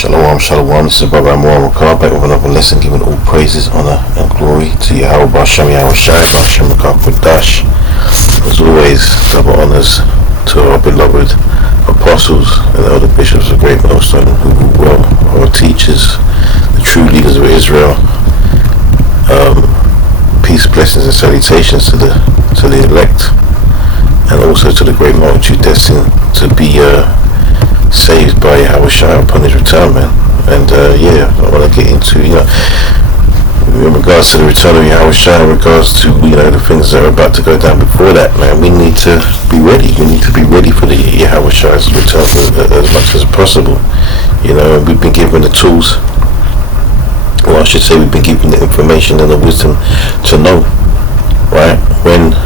Shalom, shalom. This is Brother Amor Makar back with another lesson, giving all praises, honor, and glory to Yahweh Bashem, Yahweh Shai, Bashem Makar Dash. As always, double honors to our beloved apostles and elder bishops of Great Millstone, who rule well, our teachers, the true leaders of Israel. Peace, blessings, and salutations to the elect, and also to the great multitude destined to be saved by Yahweh Shai upon his return, man. And I want to get into, in regards to the return of Yahweh Shai, in regards to, the things that are about to go down before that, man. We need to be ready. We need to be ready for the Yahweh Shai's return as much as possible. And we've been given the tools, or I should say we've been given the information and the wisdom to know, right? When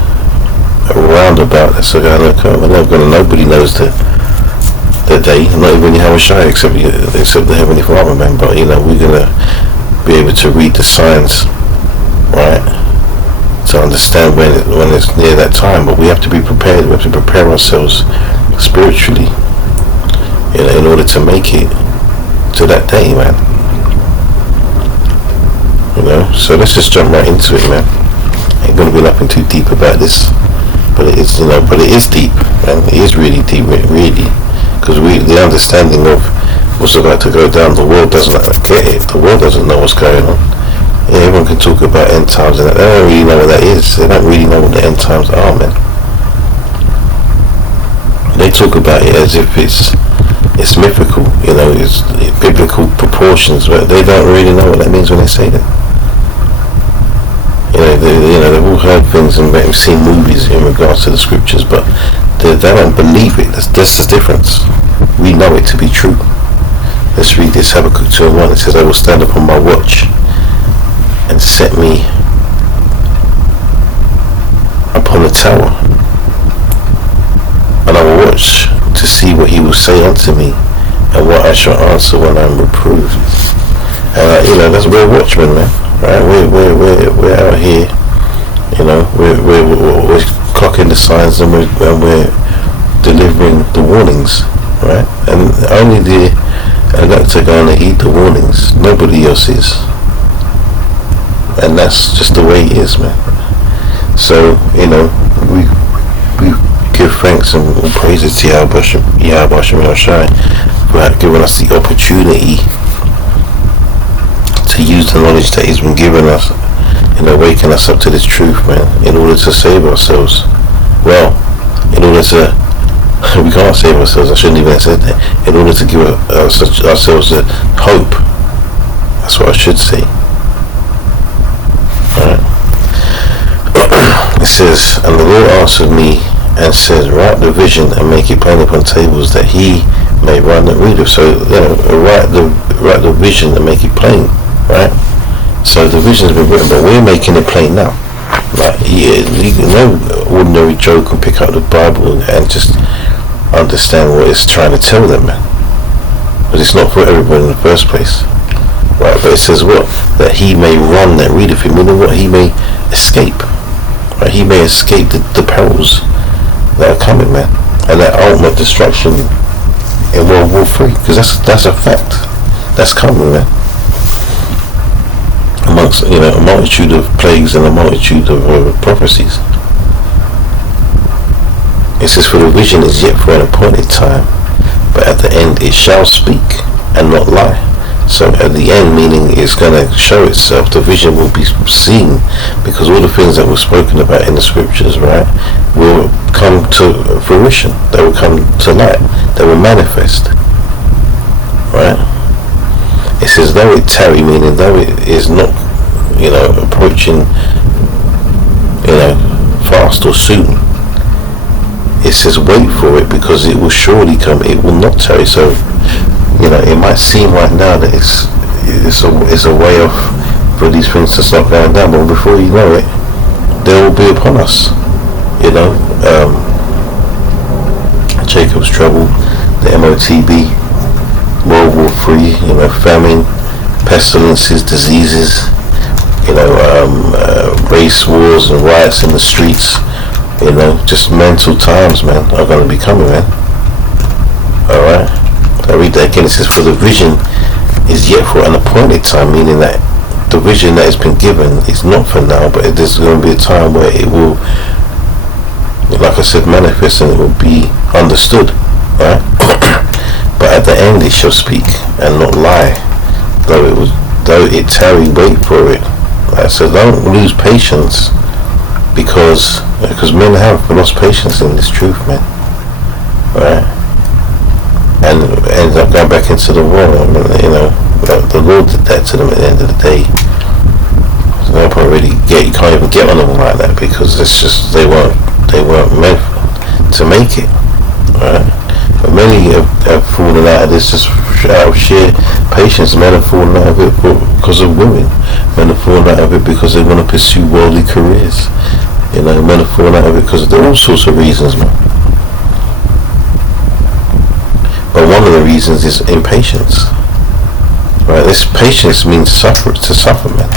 around about, that's nobody knows the day, not even Yahweh Shai, except the Heavenly Father, man. But we're gonna be able to read the signs, right, to understand when it's near that time. But we have to be prepared. We have to prepare ourselves spiritually, in order to make it to that day, man. So let's just jump right into it, man. Ain't gonna be nothing too deep about this, but it is, but it is deep, man. It is really deep, really. Because the understanding of what's about to go down, the world doesn't get it. The world doesn't know what's going on. Everyone can talk about end times, and they don't really know what that is. They don't really know what the end times are, man. They talk about it as if it's mythical, it's biblical proportions, but they don't really know what that means when they say that. They've all heard things and seen movies in regards to the scriptures, but they don't believe it. That's the difference. We know it to be true. Let's read this. Habakkuk 2:1. It says, "I will stand upon my watch and set me upon the tower, and I will watch to see what he will say unto me, and what I shall answer when I am reproved." That's we're watchmen, man. Right? We're out here. We're clocking the signs, and we're delivering the warnings, right? And only the elect are going to heed the warnings. Nobody else is, and that's just the way it is, man. So we give thanks and praises to Yahweh Shai for giving us the opportunity to use the knowledge that he's been giving us and awaken us up to this truth, man, in order to save ourselves. Well, we can't save ourselves, I shouldn't even have said that. In order to give ourselves a hope. That's what I should say. Alright. It says, "And the Lord answered me and says, write the vision and make it plain upon tables, that he may run and read it." So write the vision and make it plain, right? So the vision's been written, but we're making it plain now. Like, no ordinary Joe can pick up the Bible and just understand what it's trying to tell them, man. Because it's not for everybody in the first place, right? But it says what? That he may run and read of him, meaning what? He may escape, right? He may escape the perils that are coming, man, and that ultimate destruction in World War III, because that's a fact. That's coming, man. Amongst a multitude of plagues and a multitude of prophecies. It says, "For the vision is yet for an appointed time, but at the end it shall speak and not lie." So at the end, meaning it's going to show itself. The vision will be seen, because all the things that were spoken about in the scriptures, right, will come to fruition. They will come to light. They will manifest, right? It says, "Though it tarry," meaning though it is not, approaching, fast or soon. It says, "Wait for it, because it will surely come. It will not tarry." So, it might seem right now that it's a way off for these things to start going down, but before you know it, they will be upon us. Jacob's trouble, the MOTB, World War III, famine, pestilences, diseases, race wars and riots in the streets, just mental times, man, are going to be coming, man. Alright? I read that again. It says, for the vision is yet for an appointed time, meaning that the vision that has been given is not for now, but there's going to be a time where it will, like I said, manifest, and it will be understood, right? But at the end it shall speak and not lie, though it tarry, wait for it. Right? So don't lose patience, because men have lost patience in this truth, man. Right? And ends up going back into the world. I mean, the Lord did that to them at the end of the day. So no point really you can't even get on them like that, because it's just they weren't meant to make it, right? But many have fallen out of this just out of sheer patience. Men have fallen out of it because of women. Men have fallen out of it because they want to pursue worldly careers. Men have fallen out of it because of all sorts of reasons, man. But one of the reasons is impatience. Right? This patience means to suffer, man.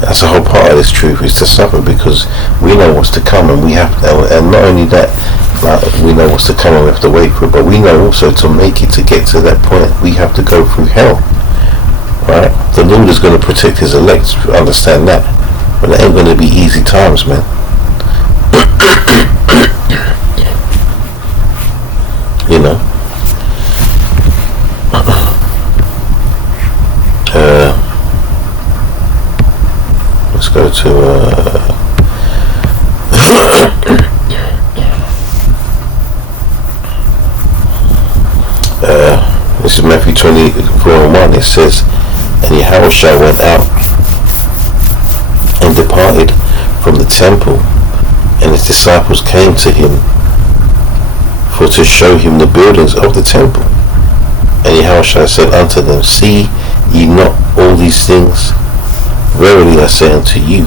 That's the whole part of this truth, is to suffer, because we know what's to come, and we have to, and not only that, like, we know what's to come and we have to wait for it, but we know also to make it, to get to that point, we have to go through hell. Right? The Lord is going to protect his elect, understand that. But it ain't going to be easy times, man. Let's go to this is Matthew 24:1. It says, and Yahushua went out and departed from the temple, and his disciples came to him for to show him the buildings of the temple. And Yahushua said unto them, see ye not all these things? Verily I say unto you.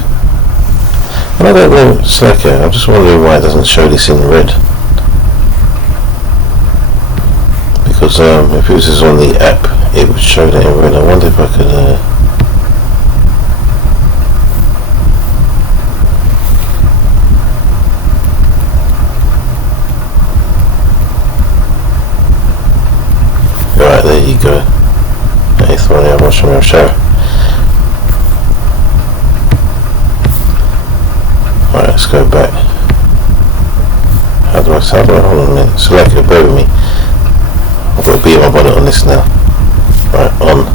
And I don't know, it's like I'm just wondering why it doesn't show this in red. Because if it was just on the app, it would show that in red. I wonder if I could right, there you go. I thought I watched my show. Alright, let's go back. How do I hold on a minute? Select it, bear with me. I've got to beat my bonnet on this now. Right, on.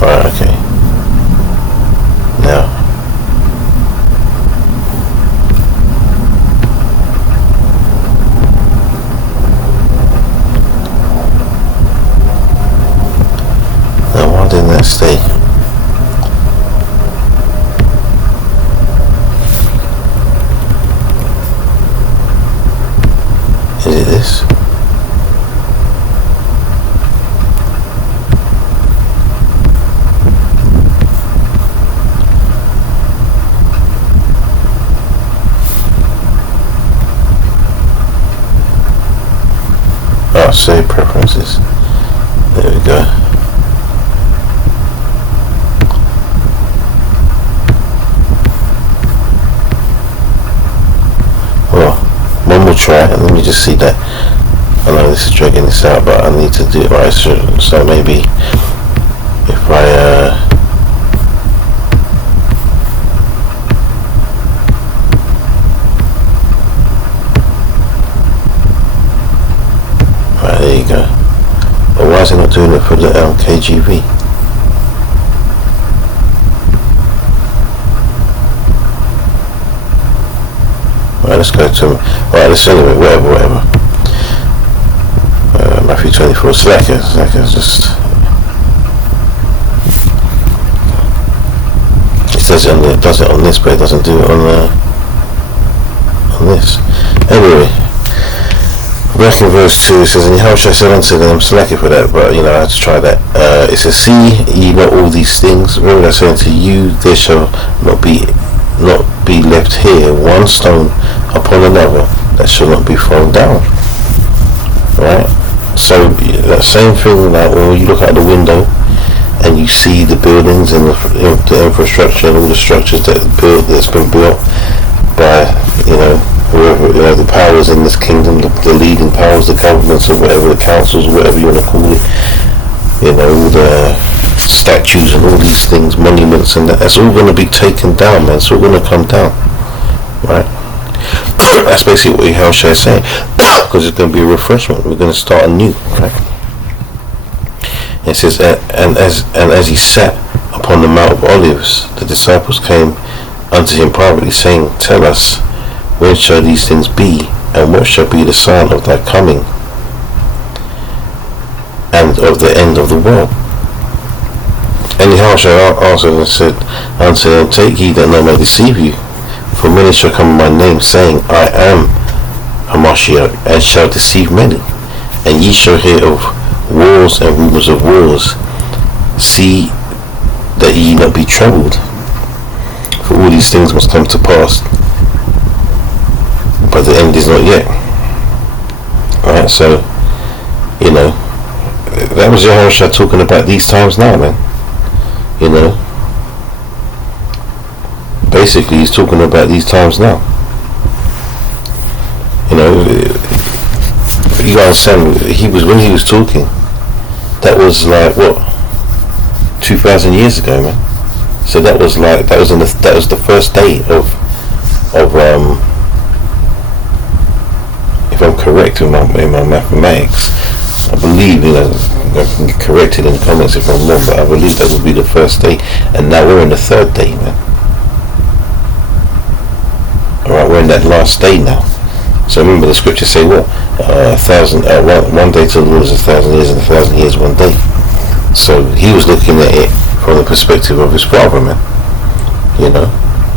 Right, okay. Now. Why didn't that stay? Is it this? Oh, save preferences. There we go. Try it, and let me just see that. I know this is dragging this out, but I need to do it right. So maybe if I right, there you go. But why is it not doing it for the KGV? Right, let's go to, right, let's anyway, whatever. Matthew 24, slacker, just, it does it on this, but it doesn't do it on this. Anyway, back in verse 2, it says, and Yahushua said unto them, I'm slacking for that, but I had to try that. It says, see ye not all these things? Verily I say unto you, there shall not be left here one stone upon another that shall not be thrown down. Right? So that same thing, like when you look out the window and you see the buildings and the infrastructure and all the structures that's been built by, whoever, the powers in this kingdom, the leading powers, the governments or whatever, the councils, whatever you want to call it, all the statues and all these things, monuments and that's all going to be taken down, man. It's all going to come down, right? That's basically what Yahushua is saying, because it's going to be a refreshment. We're going to start anew, right? It says, and as he sat upon the Mount of Olives, the disciples came unto him privately, saying, Tell us, when shall these things be, and what shall be the sign of thy coming, and of the end of the world? And Yahushua answered and said unto them, Take heed that none may deceive you, for many shall come in my name, saying, I am Hamashiach, and shall deceive many. And ye shall hear of wars and rumors of wars. See that ye not be troubled, for all these things must come to pass, but the end is not yet. Alright, so, that was Yahushua talking about these times now, man. Basically he's talking about these times now. You understand, when he was talking, that was like what, 2,000 years ago, man. So that was the first day of if I'm correct in my mathematics, I believe, I can get corrected in the comments if I'm wrong, but I believe that would be the first day, and now we're in the third day, man. Alright, we're in that last day now. So remember the scriptures say what? One day to the Lord is 1,000 years, and 1,000 years one day. So he was looking at it from the perspective of his Father, man.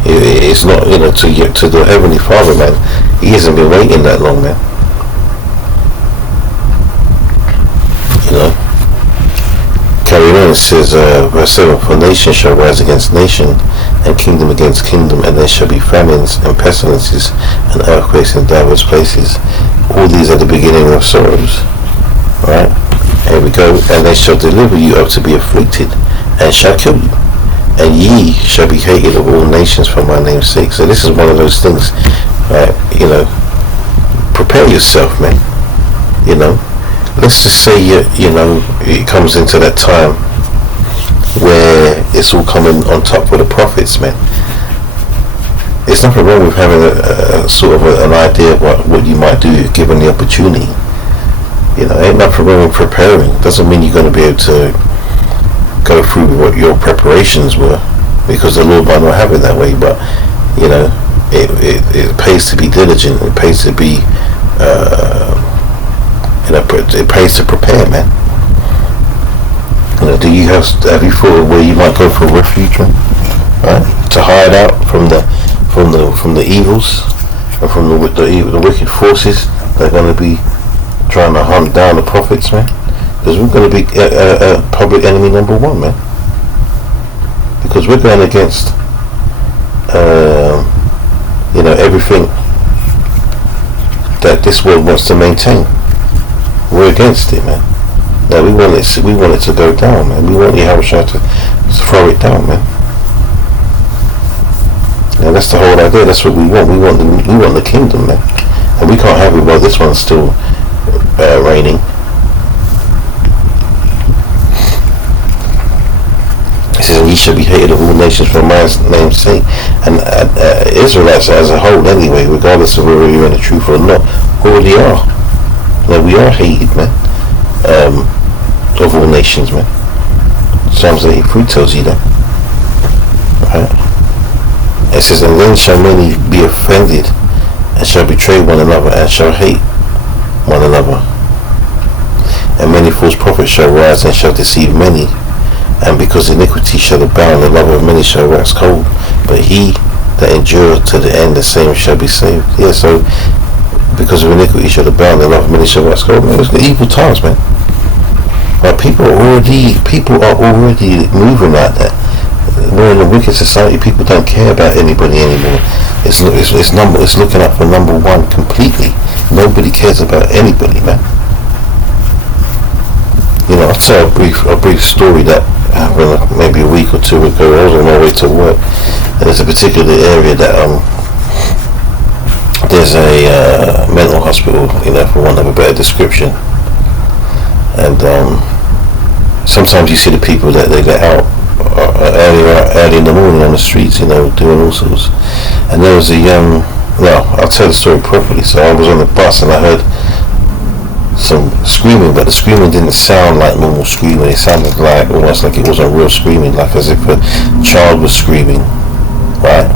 It's not, to get to the Heavenly Father, man. He hasn't been waiting that long, man. Carry on, it says, verse 7, For nation shall rise against nation, and kingdom against kingdom, and there shall be famines and pestilences and earthquakes in diverse places. All these are the beginning of sorrows. Right? Here we go. And they shall deliver you up to be afflicted, and shall kill you. And ye shall be hated of all nations for my name's sake. So this is one of those things, right? Prepare yourself, man. Let's just say it comes into that time where it's all coming on top for the prophets, man. There's nothing wrong with having a sort of an idea of what you might do given the opportunity. Ain't nothing wrong with preparing. Doesn't mean you're going to be able to go through what your preparations were, because the Lord might not have it that way. But it pays to be diligent. It pays to be it pays to prepare, man. Have you thought of where you might go for refuge, man? Right? To hide out from the evils and from the wicked forces that are going to be trying to hunt down the prophets, man. Because we're going to be public enemy number one, man. Because we're going against everything that this world wants to maintain. We're against it, man. Now we want it to go down, man. We want Yahushua to throw it down, man. And that's the whole idea. That's what we want. We want the kingdom, man. And we can't have it while this one's still reigning. It says, "Ye shall be hated of all nations for my name's sake." And Israelites as a whole, anyway, regardless of whether you're in the truth or not, already are. We are hated, man. Of all nations, man. Psalms 83 tells you that. Right? It says, "And then shall many be offended, and shall betray one another, and shall hate one another. And many false prophets shall rise, and shall deceive many. And because iniquity shall abound, the love of many shall wax cold. But he that endureth to the end, the same shall be saved." Yeah, so because of iniquity shall abound, the love of many shall wax cold. Man, it's evil times, man. But people are already moving like that. We're in a wicked society. People don't care about anybody anymore. It's looking up for number one completely. Nobody cares about anybody, man. I'll tell a brief story that happened maybe a week or two ago. I was on my way to work, and there's a particular area that there's a mental hospital, for want of a better description, and sometimes you see the people that they let out early in the morning on the streets, doing all sorts. And there was a I'll tell the story properly. So I was on the bus and I heard some screaming, but the screaming didn't sound like normal screaming. It sounded like almost like it wasn't real screaming, like as if a child was screaming, right?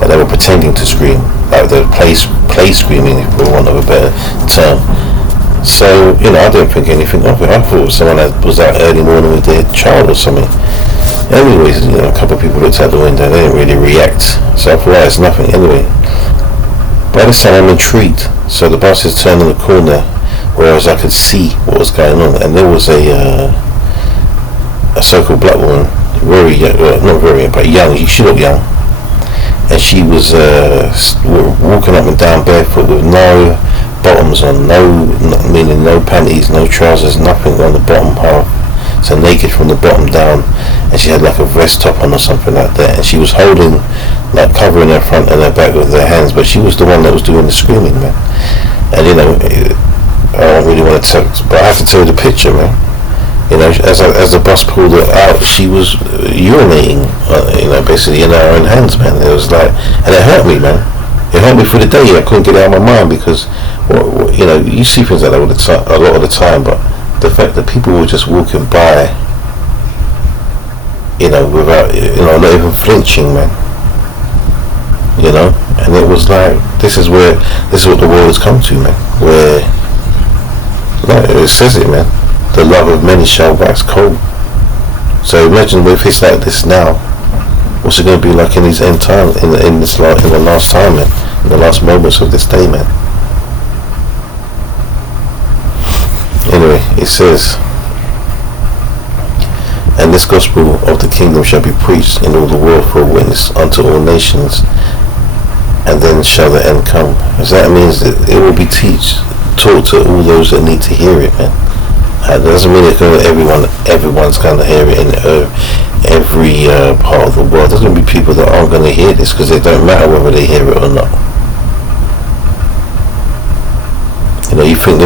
But they were pretending to scream, like they play screaming, for want of a better term. So, I didn't think anything of it. I thought it was someone that was out early morning with their child or something. Anyways, a couple of people looked out the window, they didn't really react. So I thought, it's nothing. Anyway, by this time I'm intrigued. So the bus is turning the corner, whereas I could see what was going on. And there was a so-called black woman, very young, not very young, but young, she looked young. And she was walking up and down barefoot with no bottoms on, meaning no panties, no trousers, nothing on the bottom half, so naked from the bottom down, and she had like a vest top on or something like that, and she was holding, like covering her front and her back with her hands, but she was the one that was doing the screaming, man. And I don't really want to tell, but I have to tell you the picture, man. As the bus pulled her out, she was urinating, basically in her own hands, man. It was like, and it hurt me, man. It hurt me for the day. I couldn't get it out of my mind because, you see things like that a lot of the time, but the fact that people were just walking by, without, not even flinching, man. And it was like, this is what the world has come to, man. Where, it says it, man. The love of many shall wax cold. So imagine if it's like this now, what's it going to be like in these end times, in the last time, man, in the last moments of this day, man. Anyway, it says, and this gospel of the kingdom shall be preached in all the world for a witness unto all nations, and then shall the end come. So that means that it will be taught to all those that need to hear it, man. That doesn't mean it's going to everyone's going to hear it in every part of the world. There's going to be people that aren't going to hear this because it don't matter whether they hear it or not. You think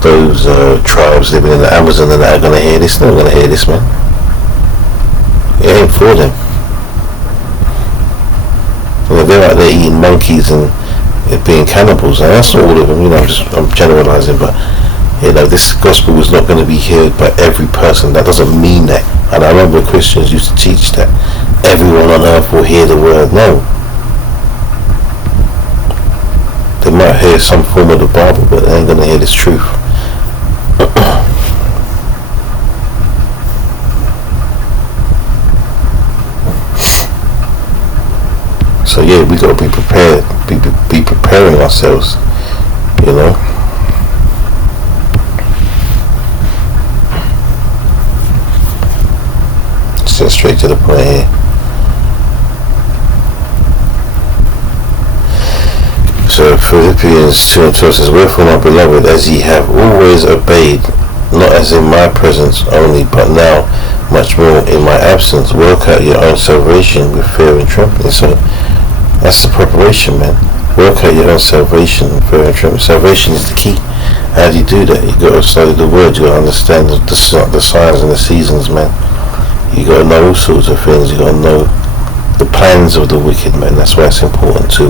those tribes living in the Amazon and that are going to hear this? They're not going to hear this, man. It ain't for them. They're out there eating monkeys and being cannibals, and that's not all of them. I'm generalizing, but this gospel was not going to be heard by every person. That doesn't mean that. And I remember Christians used to teach that everyone on earth will hear the word. No, they might hear some form of the Bible, but they ain't going to hear this truth. So yeah, we got to be prepared, be preparing ourselves, Let's get straight to the point here. So Philippians 2:12 says, wherefore my beloved, as ye have always obeyed, not as in my presence only, but now much more in my absence, work out your own salvation with fear and trembling. So that's the preparation, man. Work out your own salvation with fear and trembling. Salvation is the key. How do you do that? You got to study the word. You got to understand the signs and the seasons, man. You got to know all sorts of things. You got to know the plans of the wicked, man. That's why it's important to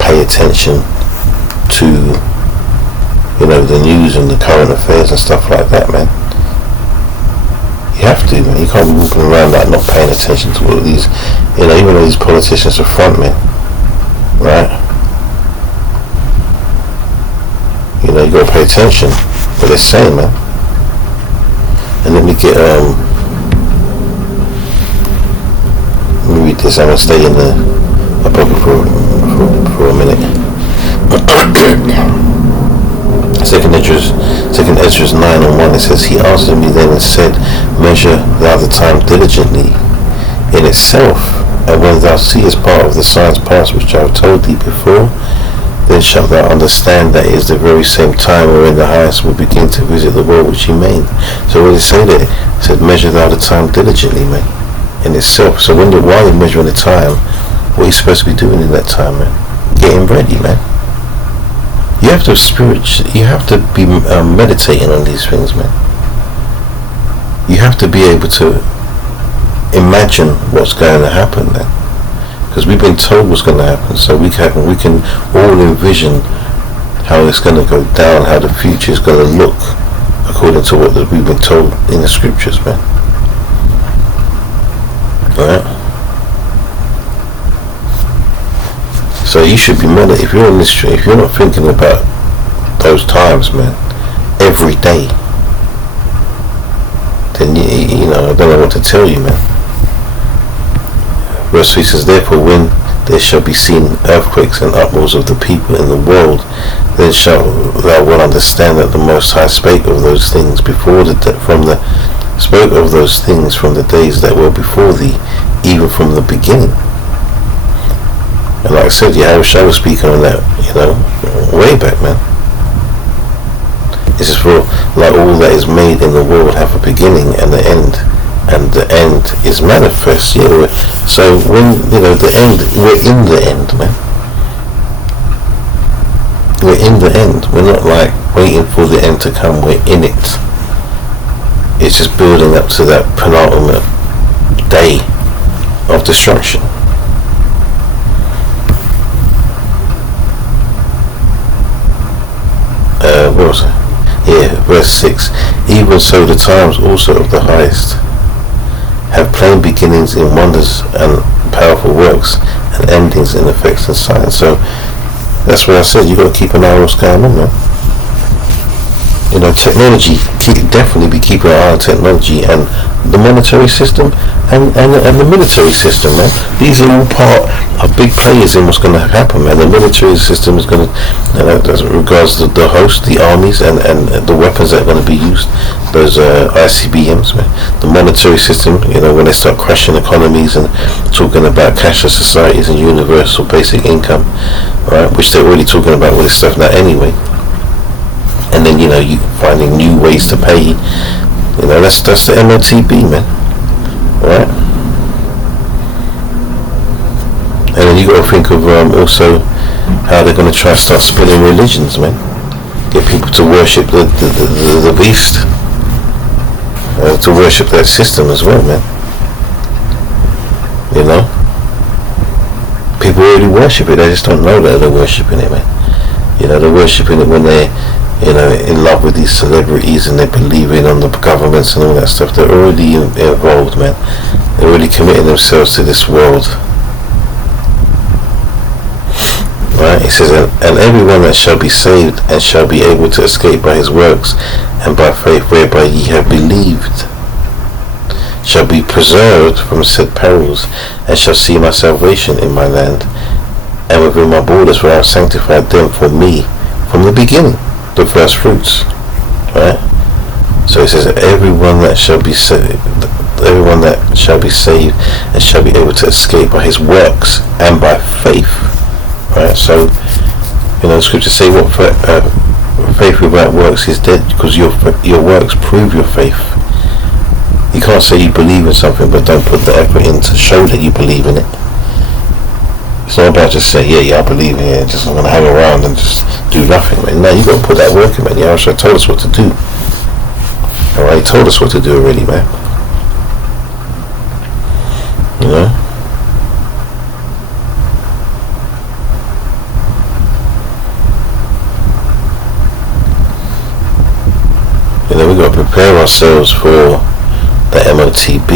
pay attention to the news and the current affairs and stuff like that, man. You have to, man. You can't be walking around like not paying attention to all of these, even though these politicians are front men, right? You got to pay attention what they're saying, man. And let me get let me read this. I'm gonna stay in the book for a minute. Second Ezra 9:1, it says, he answered me then and said, measure thou the time diligently in itself, and when thou seest part of the signs past which I have told thee before, then shalt thou understand that it is the very same time wherein the highest will begin to visit the world which he made. So what did it say there? It said, measure thou the time diligently, man, in itself. So while you're measuring the time, what are you supposed to be doing in that time, man? Getting ready, man. You have to be meditating on these things, man. You have to be able to imagine what's going to happen, man. Because we've been told what's going to happen, so we can all envision how it's going to go down, how the future is going to look according to what we've been told in the scriptures, man. Alright? So you should be meditating. If you're in this, if you're not thinking about those times, man, every day, then you know, I don't know what to tell you, man. Verse 3 says, therefore when there shall be seen earthquakes and uproars of the people in the world, then shalt thou well understand that the Most High spake of those things from the days that were before thee, even from the beginning. And like I said, Yahushua was speaking on that, you know, way back, man. This is for, like, all that is made in the world have a beginning and an end, and the end is manifest. Yeah. So when, you know, the end, we're in the end, man. We're in the end. We're not like waiting for the end to come. We're in it. It's just building up to that penultimate day of destruction. What was it? Yeah, verse 6. Even so the times also of the highest have plain beginnings in wonders and powerful works, and endings in effects and signs. So that's what I said, you got to keep an eye on what's going on, man. You know, technology, definitely be keeping an eye on technology and the monetary system and the military system, man. These are all part of big players in what's going to happen, man. The military system is going to, you know, as regards to the host, the armies, and the weapons that are going to be used, those ICBMs, man. The monetary system, you know, when they start crashing economies and talking about cashless societies and universal basic income, right, which they're already talking about with this stuff now anyway. And then, you know, you finding new ways to pay, you know, that's the MOTB, man. Alright? And then you got to think of also how they're going to try to start splitting religions, man. Get people to worship the beast, to worship that system as well, man. You know, people already worship it, they just don't know that they're worshipping it, man. You know, they're worshipping it when they're, you know, in love with these celebrities and they're believing on the governments and all that stuff. They're already involved, man. They're already committing themselves to this world. Right? He says, and everyone that shall be saved and shall be able to escape by his works and by faith whereby ye have believed shall be preserved from said perils, and shall see my salvation in my land and within my borders, where I have sanctified them for me from the beginning, the first fruits. Right? So it says that everyone that shall be saved and shall be able to escape by his works and by faith. Right? So, you know, the scriptures say what faith without works is dead, because your works prove your faith. You can't say you believe in something but don't put the effort in to show that you believe in it. It's not about just saying, yeah, I believe in it, just I'm going to hang around and just do nothing, man. No, you got to put that work in, man. Yahushua told us what to do. Alright, he told us what to do already, man. You know? You know, we got to prepare ourselves for the MOTB.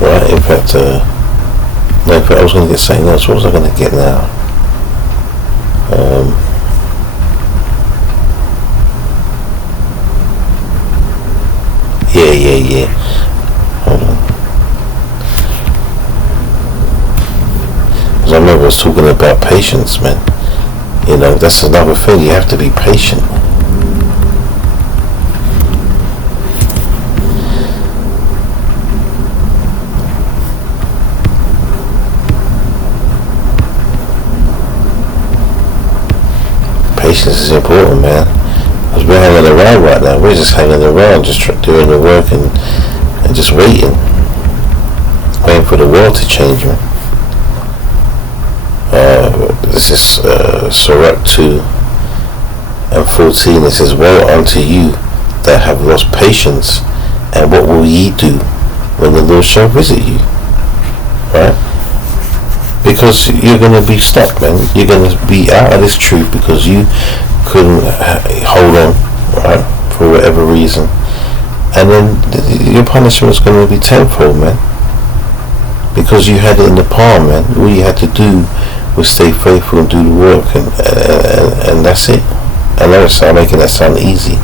Right? In fact, I was going to get something else. What was I going to get now? Yeah. Hold on. Because I remember I was talking about patience, man. You know, that's another thing. You have to be patient. patience is important, man. Because we're hanging around right now. We're just hanging around, just doing the work and just waiting for the world to change, man. This is Sirach 2 and 14. It says, "Woe unto you that have lost patience, and what will ye do when the Lord shall visit you?" Right? Because you're going to be stuck, man. You're going to be out of this truth because you couldn't hold on, right, for whatever reason. And then your punishment is going to be tenfold, man. Because you had it in the palm, man. All you had to do was stay faithful and do the work, and that's it. I know I'm making that sound easy,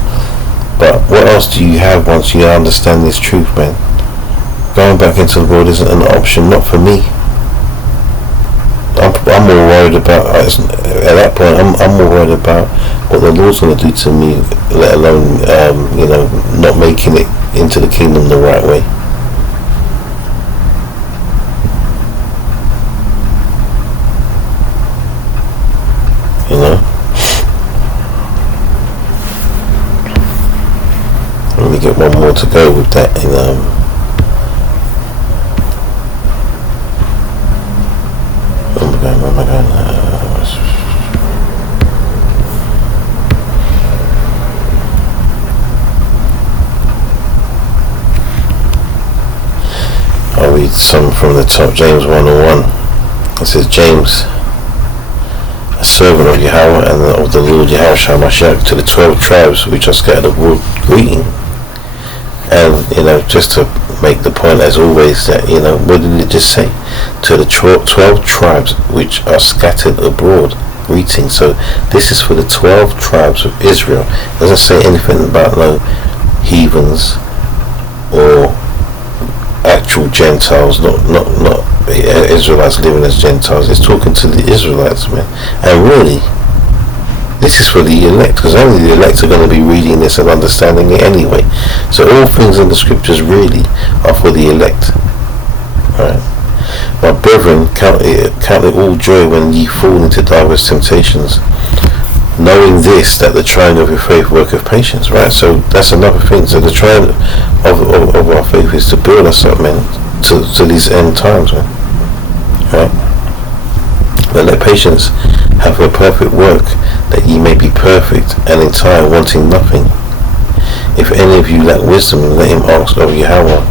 but what else do you have once you understand this truth, man? Going back into the world isn't an option, not for me. I'm more worried about, at that point, I'm more worried about what the Lord's going to do to me, let alone, not making it into the kingdom the right way. You know? Let me get one more to go with that, where am I going? I'll read some from the top. James 1:1. It says, "James, a servant of Yahweh and of the Lord Yahweh Shemashach, to the 12 tribes which are scattered abroad, greeting." And just to make the point, as always, that what did it just say? To the 12 tribes which are scattered abroad, greeting. So this is for the 12 tribes of Israel. It doesn't say anything about no heathens or actual Gentiles, not Israelites living as Gentiles. It's talking to the Israelites, man. And really, this is for the elect, because only the elect are going to be reading this and understanding it anyway. So all things in the scriptures really are for the elect. Right? "My brethren, count it all joy when ye fall into diverse temptations, knowing this, that the trying of your faith worketh patience." Right? So that's another thing. So the trying of our faith is to build us up, man, to these end times, man. Right? "But let patience have her perfect work, that ye may be perfect and entire, wanting nothing. If any of you lack wisdom, let him ask of Yahweh,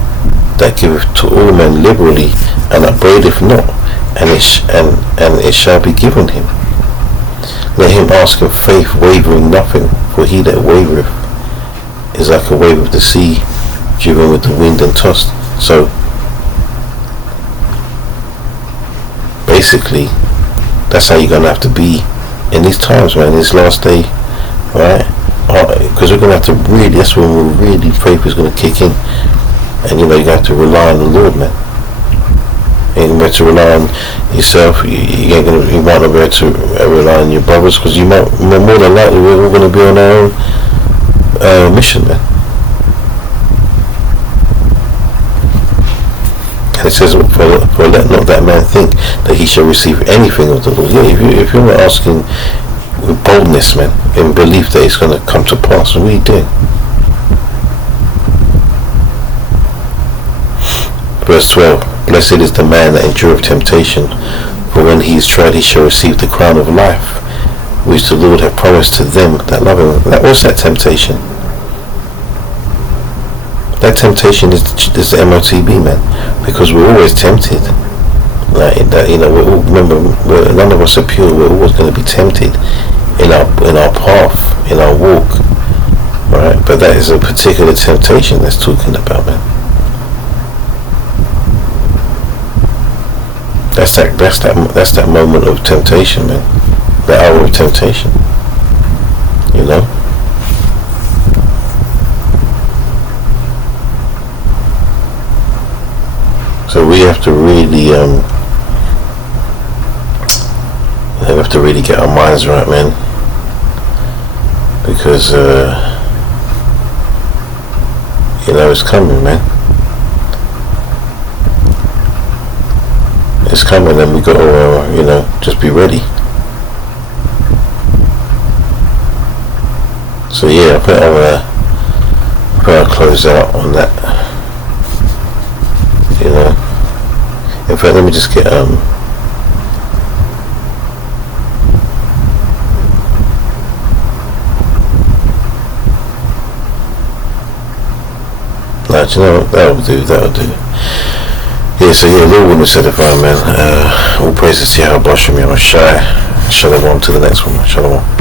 that giveth to all men liberally, and upbraideth not, and it shall be given him. Let him ask in faith, wavering nothing, for he that wavereth is like a wave of the sea, driven with the wind and tossed." So basically, that's how you're going to have to be in these times, man, this last day, right? Because we're going to have to really, that's when really faith is going to kick in. And you have to rely on the Lord, man. You ain't going to rely on yourself. You might not be able to rely on your brothers, because more than likely we're all going to be on our own mission, man. And it says, for let not that man think that he shall receive anything of the Lord. Yeah, if you're not asking with boldness, man, in belief that it's going to come to pass, what are you doing? Verse 12, "Blessed is the man that endureth temptation, for when he is tried he shall receive the crown of life, which the Lord hath promised to them that love him." What's that temptation? That temptation is the MOTB, man, because we're always tempted. Like that, we're all, remember, none of us are pure. We're always going to be tempted in our path, in our walk, right? But that is a particular temptation that's talking about, man. That's that moment of temptation, man. The hour of temptation. So we have to really, get our minds right, man. Because it's coming, man. It's coming, and we got to, just be ready. So yeah, I think I'll close out on that. You know, in fact, let me just get Like, you know, that'll do. Yeah, so yeah, Lord wouldn't have said it, man. All praises to Yahweh Bashem Yahushai. Shalom to the next one. Shalom.